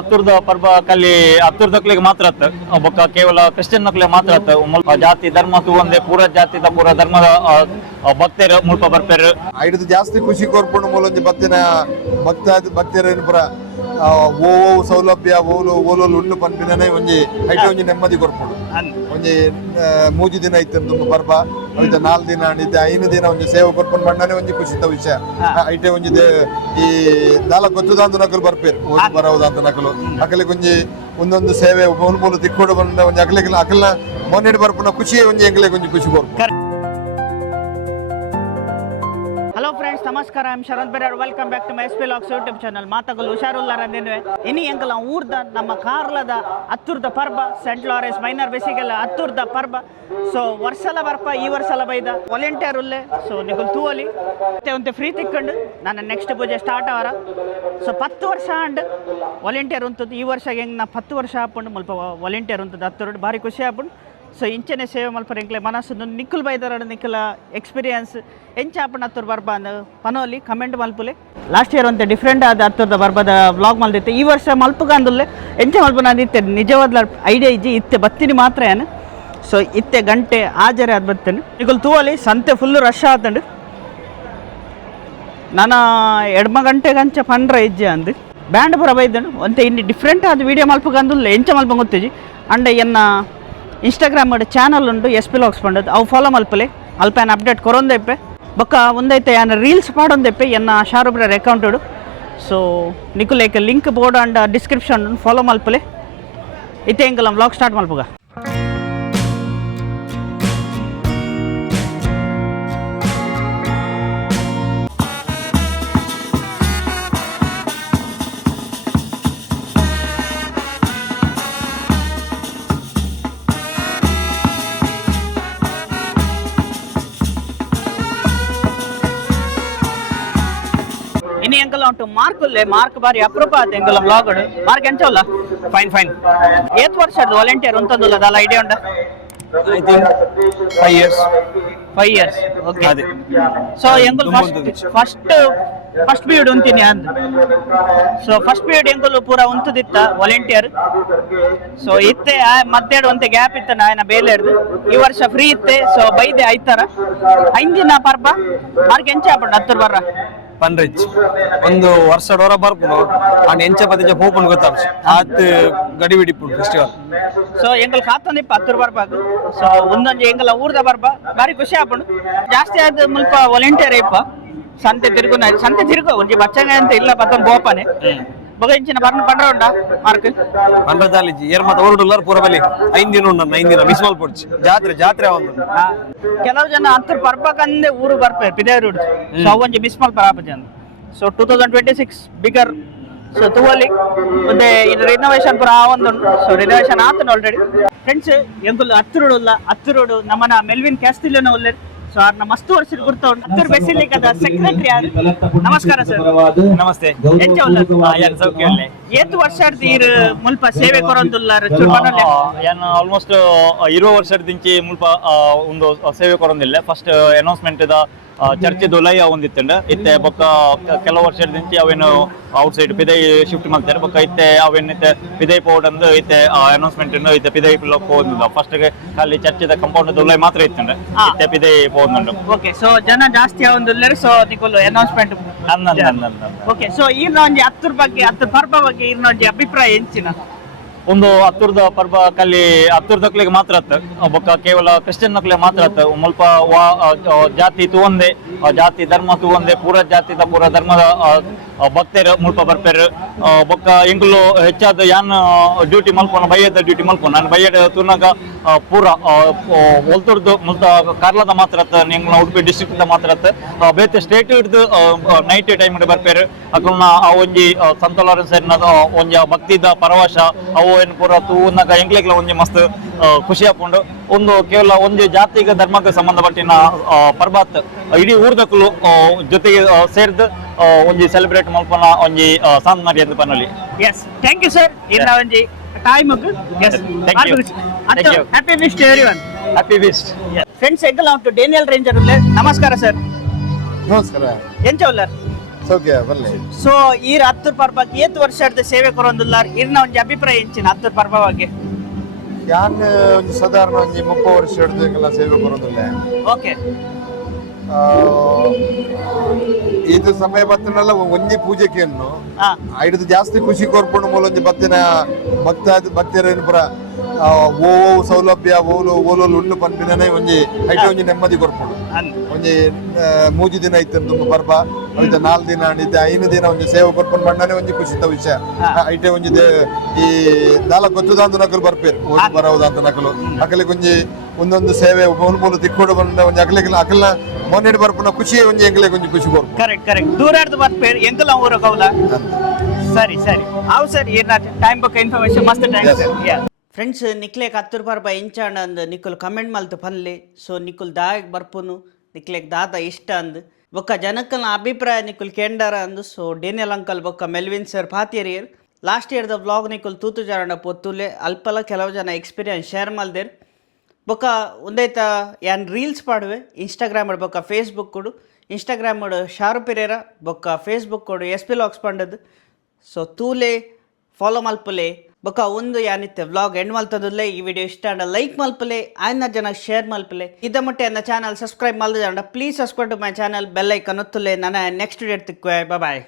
ಹತ್ತುರ್ದ ಪರ್ಬ ಕಲ್ಲಿ ಹತ್ತುರ್ದಕ್ಲಿಗೆ ಮಾತ್ರ ಬೊಕ್ಕ ಕೇವಲ ಕ್ರಿಶ್ಚಿಯನ್ ನಕ್ಲೆ ಮಾತ್ರ ಜಾತಿ ಧರ್ಮ ಒಂದೇ ಪೂರ ಜಾತಿದ ಪೂರ ಧರ್ಮದ ಭಕ್ತರು ಮುಲ್ಪ ಬರ್ಪೇರು ಐದು ಜಾಸ್ತಿ ಖುಷಿ ಕೋರ್ಪುಂಡು ಮೂಲೊಂಜಿ ಭಕ್ತಿನ ಭಕ್ತರೇನು ಪುರ ಓ ಸೌಲಭ್ಯ ಓಲೋಲು ಉಂಡು ಪನ್ಪಿನೇ ಒಂಜಿ ಐಟೆ ಒಂಜಿ ನೆಮ್ಮದಿ ಕೊರ್ಪುಂಡು ಒಂಜಿ ಮೂಜಿ ದಿನ ಇತ್ತು ತುಂಬ ಪರ್ಬ ಐತ 4 ದಿನ ಇತ್ತೆ 5 ದಿನ ಒಂಜಿ ಸೇವೆ ಕೊರ್ಪುಂಡು ಪಂಡನೆ ಒಂಜಿ ಖುಷಿತ ವಿಷಯ ಐಟೆ ಒಂಜಿ ಈ 4 ಗೊತ್ತುದಾಂತ ನಕಲು ಬರ್ಪೇರು ಓದಿ ಬರೋದಾಂತ ನಕಲು ಅಕಲಿಗೆ ಒಂಜಿ ಒಂದೊಂದು ಸೇವೆ ಮೂಲ ತಿಕ್ಕೋಡು ಬಂದ ಒಂಜಿ ಅಕಲ್ನ ಮೊನ್ನೆಡು ಬರ್ಪುನ ಖುಷಿ ಒಂಜಿ ಎಂಗ್ಲಿಗೆ ಒಂಜಿ ಖುಷಿ ಕೊರ್ಪುಂಡು. ಹಲೋ ಫ್ರೆಂಡ್ಸ್, ನಮಸ್ಕಾರ. ಐ ಆಮ್ ಶರತ್ ಬೇರೆ. Welcome back to my SP Vlogs YouTube channel. ಮಾತಾಗಲು ಹುಷಾರುಲ್ಲಾರ ಅಂದೇನೆ ಇನಿ ಎಂಕಲ ಊರ್ದ ನಮ್ಮ ಕಾರ್ಲದ ಹತ್ತುರ್ದ ಪರ್ಬ ಸೆಂಟ್ ಲಾರೆನ್ಸ್ ಮೈನರ್ ಬೇಸಿಗೆಲ್ಲ ಹತ್ತುರ್ದ ಪರ್ಬ. ಸೊ ವರ್ಷಲ ಬರ್ಪ ಈ ವರ್ಷಲ ಬೈದ ವಾಲಂಟಿಯರ್ ಉಲ್ಲೆ. ಸೊ ನಿಗುಲ್ ತೂವಲಿ ಮತ್ತೆ ಫ್ರೀ ತಿಕ್ಕೊಂಡು ನಾನು ನೆಕ್ಸ್ಟ್ ಪೂಜೆ ಸ್ಟಾರ್ಟ್ ಅವರ. ಸೊ 10 ವರ್ಷ ಅಂಡ್ ವಾಲಂಟಿಯರ್ ಉಂಟದ್ದು ಈ ವರ್ಷ ಹೆಂಗೆ ನಾ 10 ವರ್ಷ ಹಾಕೊಂಡು ಸ್ವಲ್ಪ ವಾಲಂಟಿಯರ್ ಉಂಟದ್ದು ಹತ್ತುರ್ಡು ಭಾರಿ ಖುಷಿ ಹಾಕೊಂಡು. ಸೊ ಇಂಚನೆ ಸೇವೆ ಮಲ್ಪರ ಎಂಕ್ಲೆ ಮನಸ್ಸು ನಿಕ್ಕಲ್ ಬೈದಾರ ನಿಕ್ಕಲ ಎಕ್ಸ್ಪೀರಿಯನ್ಸ್ ಎಂಚ ಹಾಪಣ್ಣ ಹತ್ತೂರು ಬರ್ಬ ಅಂದ ಪನೋಲಿ ಕಮೆಂಟ್ ಮಲ್ಪುಲೆ. ಲಾಸ್ಟ್ ಇಯರ್ ಅಂತ ಡಿಫ್ರೆಂಟ್ ಆದ ಹತ್ತುರ್ದ ಬರ್ಬದ ವ್ಲಾಗ್ ಮಲ್ದಿತ್ತೆ. ಈ ವರ್ಷ ಮಲ್ಪಗ ಅಂದುಲ್ಲೆ ಎಂಚ ಮಲ್ಪ ನಾನು ಇತ್ತೆ ನಿಜವಾದ ಐಡಿಯಾ ಇಜ್ಜಿ ಇತ್ತೆ ಬತ್ತೀನಿ ಮಾತ್ರ ಏನು. ಸೊ ಇತ್ತೆ ಗಂಟೆ ಹಾಜರಿ ಅದು ಬರ್ತೇನೆ ಈಗಲ್ ತೂವಲಿ ಸಂತೆ ಫುಲ್ಲು ರಶ್ ಆತಂಡು. ನಾನು 2 ಗಂಟೆಗೆ ಅಂಚ ಪಂಡ್ರ ಇಜ್ಜೆ ಅಂದು ಬ್ಯಾಂಡ್ ಪುರ ಬೈದನು ಅಂತ ಇನ್ನು ಡಿಫ್ರೆಂಟ್ ಆದ ವೀಡಿಯೋ ಮಲ್ಪಗ ಅಂದುಲ್ಲ ಎಂಚ ಮಲ್ಪ ಗೊತ್ತಿಜ್ಜಿ ಅಂಡೆ ಎನ್ನ ಇನ್ಸ್ಟಾಗ್ರಾಮ್ ಚಾನಲ್ ಉಂಟು SP Vlogs ಪಂಡದು ಅವು ಫಾಲೋ ಮಲ್ಪಲೆ ಅಲ್ಪ ಏನು ಅಪ್ಡೇಟ್ ಕೊರೊಂದೆಪ್ಪೆ ಬೊಕ್ಕ ಒಂದೈತೆ ಏನು ರೀಲ್ಸ್ ಪಾಡೊಂದೆಪ್ಪೆ ಎನ್ನ ಶಾರುಬ್ರರ್ ಅಕೌಂಟುಡು. ಸೊ ನಿಕುಲೇಕ link board and description follow ಮಲ್ಪಲೆ ಇತ್ತೆ ಎಂಕಲ ವ್ಲಾಗ್ ಸ್ಟಾರ್ಟ್ ಮಲ್ಪುಗ. ಇನಿ ಎಂಕಲ ಉಂಟು ಮಾರ್ಕ್ ಉಲ್ಲೆ ಮಾರ್ಕ್ ಬಾರಿ ಅಪರೂಪ ಆದ ಎಂಕಲ ವ್ಲಾಗ್ ಮಾರ್ಕ್ ಎಂಚಲ್ಲ ಫೈನ್ ಫೈನ್ ಏತ್ ವರ್ಷ ವಾಲಂಟಿಯರ್ ಉಂತಂದುಲ್ಲ ಅಲ್ಲ ಐಡಿಯಾ ಉಂಟ I think 5 years 5 years okay ಅದೇ. ಸೊ ಎಂಕಲ್ ಫಸ್ಟ್ ಪೀರಿಯಡ್ ಉಂತೀನಿ ಅಂದ್. ಸೊ ಫಸ್ಟ್ ಪೀರಿಯಡ್ ಎಂಕಲ್ ಪೂರ ಉಂತದಿತ್ತ ವಾಲಂಟಿಯರ್. ಸೊ ಇತ್ತೆ ಮಧ್ಯಾಹ್ನ ಒಂತೆ ಗ್ಯಾಪ್ ಇತ್ತ ನಾಯನ ಬೇಲೆ ಹಿಡ್ದು ಈ ವರ್ಷ ಫ್ರೀ ಇತ್ತೆ. ಸೊ ಬೈದೆ ಐತಾರ ಐಂದಿನ ಪರ್ಬ ಮಾರ್ಕ್ ಎಂಚ ಹಾಪಂಡು ಹತ್ತರು ಬರ್ರ ಪನ್ರಿಚ್ ಒಂದು ವರ್ಷಡೋರ ಬರ್ಪುನು ಅಂಡ್ ಎಂಚ ಪತಿಜ ಪೋಪುನು ಗೊತ್ತಾಗ್ಸಿ ಆತ್ ಗಡಿಬಿಡಿಪುನು ಫೆಸ್ಟಿವಲ್. ಸೊ ಎಂಕಲ್ ಕಾತೊಂದಿಪ್ಪ ಹತ್ತರು ಬರ್ಬೇಕು. ಸೊ ಒಂದೊಂದು ಎಂಕಲ ಊರ್ದ ಬರ್ಬ ಭಾರಿ ಖುಷಿ ಹಾಪಂಡು. ಜಾಸ್ತಿ ಆದ ಮುಲ್ಪ ವಾಲಂಟಿಯರ್ ಇಪ್ಪ ಸಂತೆ ತಿರುಗು ಒಂಜಿ ಬಚ್ಚಂಗ ಅಂತ ಇಲ್ಲ ಪತ್ತೊಂದು ಬೋಪನೆ ಬೊಗ ಇಂಚಿನ ಪಂಡ್ರ ಉಂಡ ಮಾರ್ಕ್ ಪಂಡ್ರ ಜಾಲಿಜಿ ಏರ್ ಮತ್ತೆ $1 ಪೂರ ಬಲಿ 5 ದಿನ ಉಂಡ 5 ದಿನ ಮಿಸ್ ಮಲ್ಪೊಡ್ಚಿ ಜಾತ್ರೆ ಒಂದು ಕೆಲವು ಜನ ಹತ್ತರು ಪರ್ಬಕಂದೆ ಊರು ಬರ್ಪೇರು ಪಿದೇರು ಉಡ್ದು. ಸೊ ಅವೊಂಜಿ ಮಿಸ್ ಮಲ್ಪ ರಾಪಜಿ ಅಂದ್. So 2026 bigger. ಸೊ ತೂವಲಿ ಮತ್ತೆ ಇದು ರಿನೋವೇಷನ್ ಪೂರ ಒಂದು. ಸೊ ರಿನೋವೇಷನ್ ಆತನ ಆಲ್ರೆಡಿ. ಫ್ರೆಂಡ್ಸ್ ಎಂಕುಲು ಹತ್ತುರೋಡು ನಮ್ಮನ ಮೆಲ್ವಿನ್ ಕ್ಯಾಸ್ಟಿಲಿಯೋ ಉಲ್ಲೇರು. ಸೊ ಅವ್ರನ್ನ ಮಸ್ತ್ ವರ್ಷ ಗುರ್ತ ಉಂಟು. ಹತ್ತೂರು ಬೆಸಿಲಿಕದ ಸೆಕ್ರೆಟರಿ ಯಾರು? ನಮಸ್ಕಾರ ಸರ್. ನಮಸ್ತೆ. ಎಂಚ ಏತ್ ವರ್ಷ ಈರ್ ಮುಲ್ಪ ಸೇವೆ ಕೊರೊಂದುಲ್ಲಾರ ಚುರ್ಮನಲ್ಲೆ ಯಾನ್ ಆಲ್ಮೋಸ್ಟ್ 20 ವರ್ಷದಿಂಚಿ ಮುಲ್ಪ ಒಂದು ಸೇವೆ ಕೊರೊಂದಿಲ್ಲ. ಫಸ್ಟ್ ಅನೌನ್ಸ್ಮೆಂಟ್ ಇದ ಚರ್ಚಿದ ಲಯ ಒಂದಿತ್ತಂಡ ಇತ್ತೆ ಬೊಕ್ಕ ಕೆಲವು ವರ್ಷದಿಂಚಿ ಅವೇನು ಔಟ್ಸೈಡ್ ಪಿದೈ ಶಿಫ್ಟ್ ಮಾಡ್ತಾರೆ ಬೊಕ್ಕ ಇತ್ತೆ ಅವೇನಿತ್ತೆ ಪಿದೈ ಪೋರ್ಡ್ ಅಂದು ಇತ್ತೆ ಅನೌನ್ಸ್ಮೆಂಟ್ ಇತ್ತೆ ಪಿದೈ ಹೋಗಿಲ್ಲ. ಫಸ್ಟ್ ಖಾಲಿ ಚರ್ಚಿದ ಕಂಪೌಂಡ್ ಲಯ ಮಾತ್ರ ಇತ್ತಂಡ ಇತ್ತೆ ಪಿದೈ ಹೋಗುಂಡು. ಓಕೆ. ಸೊ ಜನ ಜಾಸ್ತಿ ಆವೊಂದುಲ್ಲೆರ್. ಸೊ ನಿಕುಲು ಅನೌನ್ಸ್ಮೆಂಟ್ ಓಕೆ. ಸೊ ಈರ್ನ ಒಂಜಿ ಹತ್ತುರ್ ಬಗ್ಗೆ ಹತ್ತುರ್ ಪರ್ಬ ಬಗ್ಗೆ ಈರ್ನ ಒಂಜಿ ಅಭಿಪ್ರಾಯ ಎಂಚಿನ ಒಂದು ಹತ್ತುರ್ದ ಪರ್ಬ ಕಲ್ಲಿ ಹತ್ತುರ್ದಕ್ಲಿಗೆ ಮಾತ್ರ ಬೊಕ್ಕ ಕೇವಲ ಕ್ರಿಶ್ಚಿಯನ್ ನಕ್ಲೆ ಮಾತ್ರ ಮುಲ್ಪ ಜಾತಿ ಒಂದೇ ಜಾತಿ ಧರ್ಮ ಒಂದೇ ಪೂರ ಜಾತಿದ ಪೂರ ಧರ್ಮದ ಭಕ್ತರು ಮುಲ್ಪ ಬರ್ಪೇರು ಬೊಕ್ಕ ಎಂಕುಲು ಹೆಚ್ಚಾದ ಯಾನ್ ಡ್ಯೂಟಿ ಮಲ್ಪೊನ ಬೈಯದ ಡ್ಯೂಟಿ ಮಲ್ಪೊನ ನಾನು ಬೈಯಡ್ ತುರ್ನಾಗ ಪೂರ ಒಲ್ತುರ್ದು ಮುಲ್ತ ಕಾರ್ಲದ ಮಾತ್ರ ಎಂಗ್ಲ ಉಡುಪಿ ಡಿಸ್ಟ್ರಿಕ್ಟ್ ಮಾತ್ರ ಬೇತೆ ಸ್ಟೇಟ್ ಹಿಡ್ದು ನೈಟ್ ಟೈಮ್ ಬರ್ಪೇರು ಅಕಲ್ನ ಒಂಜಿ ಸಂತ ಲಾರೆನ್ಸ್ ಒಂಜಿ ಭಕ್ತಿದ ಪರವಶ ಅವು ಏನು ಪೂರ ತೂನಾಗ ಎಂಕ್ಲೆಗ್ಲ ಒಂಜಿ ಮಸ್ತ್ ಖುಷಿ ಹಾಕೊಂಡು ಒಂದು ಕೇವಲ ಒಂದು ಜಾತಿಗೆ ಧರ್ಮಕ್ಕೆ ಸಂಬಂಧಪಟ್ಟಿನ ಪರ್ಬಾತ್ ಇಡೀ ಊರ್ದಕ್ಕಲು ಜೊತೆಗೆ ಸೇರಿದು ಒಂಜಿ ಸೆಲೆಬ್ರೇಟ್ ಮಲ್ಪನ ಒಂಜಿ ಸಾಂದ್ ಮಾಡಿ ಅಂತ ಪನ್ನಲಿ. Yes, thank you sir. ಇನ್ನ ಒಂಜಿ time yes happy wish to everyone. Happy wish. Friends ಎಂಕಲ ಉಂಟು ಡೇನಿಯಲ್ ರೇಂಜರ್ ಉಲ್ಲೆ. ನಮಸ್ಕಾರ ಸರ್. ನಮಸ್ಕಾರ. ಎಂಚ ಉಲ್ಲರ್? ಸೌಖ್ಯ ಬರಲಿ. ಸೊ ಈ ಹತ್ತೂರ್ ಪರ್ಬಕ್ಕೆ ಏತ್ ವರ್ಷದ ಸೇವೆ ಕೊರೊಂದುಲ್ಲಾರ್ ಇರ್ನ ಒಂಜಿ ಅಭಿಪ್ರಾಯ ಇಂಚಿನ ಹತ್ತೂರ್ ಪರ್ಬ ಬಗ್ಗೆ? ಯಾನ್ ಒಂದು ಸಾಧಾರಣ ಒಂದು 30 ವರ್ಷ ಹಿಡಿದು ಹಿಂಗೆಲ್ಲ ಸೇವೆ ಬರೋದಿಲ್ಲ. ಓಕೆ, ಇದು ಸಮಯ ಬತ್ತನಲ್ಲ ಒಂಜಿ ಪೂಜೆಕೆಯನ್ನು ಹಾ ಹಿಡಿದು ಜಾಸ್ತಿ ಖುಷಿ ಕೋರ್ಪುಂಡು ಮೂಲೊಂಜಿ ಬತ್ತಿನ ಭಕ್ತರೇನು ಪುರ ಓ ಸೌಲಭ್ಯ ಓಲೋಲು ಉಂಡು ಪನ್ಪಿನೇ ಒಂಜಿ ಐಟೆ ಒಂಜಿ ನೆಮ್ಮದಿ ಕೊರ್ಪುಂಡು. ಒಂಜಿ ಮೂಜಿ ದಿನ ಇತ್ತು ತುಂಬ ಪರ್ಬ ಐತ 4 ದಿನ ಇದ್ದ 5 ದಿನ ಒಂಜಿ ಸೇವೆ ಕೊರ್ಪುಂಡು ಬಣ್ಣನೆ ಒಂಜಿ ಖುಷಿತ ವಿಷಯ. ಐಟೆ ಒಂಜಿ ಈ 4 ಗೊತ್ತುದಾಂತ ನಕಲು ಬರ್ಪೇರು ಓದಿ ಬರೋದಂತ ನಕಲು ಅಕಲಿಗೆ ಒಂಜಿ ಒಂದೊಂದು ಸೇವೆ ಮೂಲ ತಿಕ್ಕೋಡು ಬಂದ ಒಂಜಿ ಅಕಲ್ನ ಮೊನ್ನೆ ಬರ್ಪುನ ಖುಷಿ ಒಂಜಿ ಎಂಗ್ಲೆಗ್ ಒಂಜಿ ಖುಷಿ ಕೊರ್ಪು. ಕರೆಕ್ಟ್ ದೂರಾಡ್ದು ಬರ್ಪೇರ್ ಎಂಕಲ ಊರ ಕೌಲ. ಸರಿ ಅವು ಸರಿ ಟೈಮ್ ಬೊಕ್ಕ ಇನ್ಫಾರ್ಮೇಶನ್ ಮಸ್ತ್ ಥ್ಯಾಂಕ್ಸ್. ಫ್ರೆಂಡ್ಸ್, ನಿಕ್ಲೆಗ್ ಹತ್ತೂರ್ ಪರ್ಬ ಇಂಚಾಂಡ ಅಂದ್ ನಿಕ್ಕುಲು ಕಮೆಂಟ್ ಮಲ್ತು ಪನ್ಲೆ. ಸೊ ನಿಕ್ಕುಲು ದಾಯಗ್ ಬರ್ಪುನು ನಿಕ್ಲೆಗ್ ದಾದ ಇಷ್ಟ ಅಂದ್ ಬೊಕ್ಕ ಜನಕ್ಕಲ್ನ ಅಭಿಪ್ರಾಯ ನಿಕ್ಕುಲು ಕೇಂಡಾರ ಅಂದ್. ಸೊ ಡೇನಿಯಲ್ ಅಂಕಲ್ ಬೊಕ್ಕ ಮೆಲ್ವಿನ್ ಸರ್ ಪಾತಿಯರಿಯರ್ ಲಾಸ್ಟ್ ಇಯರ್ದ ವ್ಲಾಗ್ ನಿಕ್ಕುಲು ತೂತು ಜಾರಣ ಪೊತ್ತುಲೆ ಅಲ್ಪಲ ಕೆಲವು ಜನ ಎಕ್ಸ್ಪೀರಿಯನ್ಸ್ ಶೇರ್ ಮಲ್ದೇರ್. ಬೊಕ್ಕ ಒಂದೈತ ಯಾನ್ ರೀಲ್ಸ್ ಪಾಡುವೆ ಇನ್ಸ್ಟಾಗ್ರಾಮ್ ಬೊಕ್ಕ ಫೇಸ್ಬುಕ್ ಕೊಡು. ಇನ್ಸ್ಟಾಗ್ರಾಮ್ ಶಾರು ಪಿರೇರ ಬೊಕ್ಕ ಫೇಸ್ಬುಕ್ ಕೊಡು SP ಲಾಗ್ಸ್ ಪಂಡದು. ಸೊ ತೂಲೆ ಫಾಲೋ ಮಲ್ಪಲೆ ಬೊಕ್ಕ ಒಂದು ಯಾನಿತ್ತೆ ವ್ಲಾಗ್ ಎಂಡ್ ಮಲ್ತದಲ್ಲೇ. ಈ ವಿಡಿಯೋ ಇಷ್ಟ ಅಂಡ ಲೈಕ್ ಮಲ್ಪಲೆ, ಆಯ್ನ ಜನ ಶೇರ್ ಮಲ್ಪಲೆ. ಇದ ಮಟ್ಟ ನನ್ನ ಚಾನಲ್ ಸಬ್ಸ್ಕ್ರೈಬ್ ಮಲ್ದ please subscribe to my channel, bell icon ಒತ್ತುಲೆ. ನನ್ನ ನೆಕ್ಸ್ಟ್ ಡೇಟ್ ತಿಕ್ಕುವೆ. ಬಾಯ್.